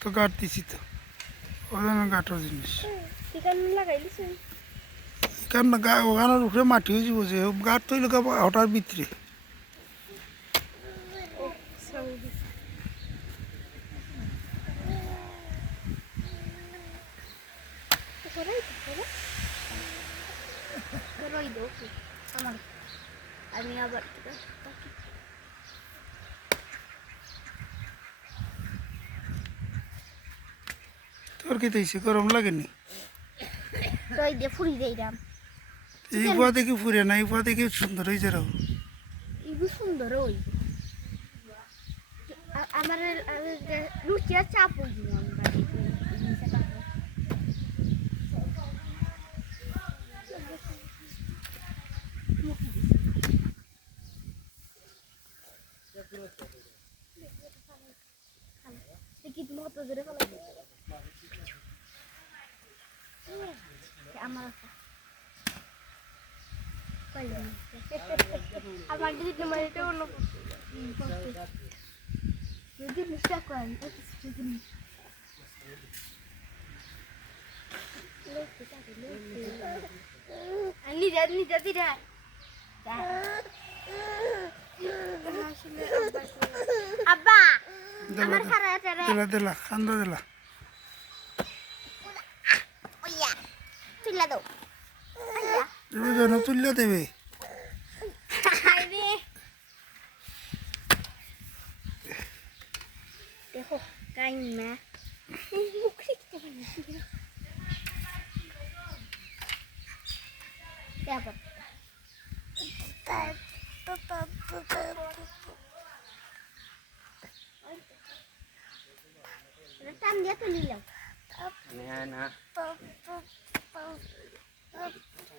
তো গাঁট দিছি তো ওখানে গাঁটের জিনিস কারণ ওখানের উপরে মাটি হয়ে যাব যে গাঁট তৈরি হঠাৎ ভিতরে আমি আবার তোর কি তাইছে গরম লাগেনি রই দিয়ে ফুরি দিলাম এই পা দেখি ফুরে না এই পা দেখি সুন্দর হয়েছে রাও ইগু সুন্দর ওই আমার লুচিয়া চাপ হয়ে দিলাম দেখি তুমি কত জোরে ফেলা আমার আমার যদি তোমার এটা অন্য যদি মিস্টেক করেন নিজে নিজে দিরা আব্বা আমার খারা দিলা দিলা খান্দা দিলা ওইয়া তুইলা দাও এবার যেন তুললে দেবে দেখো কাইমা টান দিয়ে তুলিলাম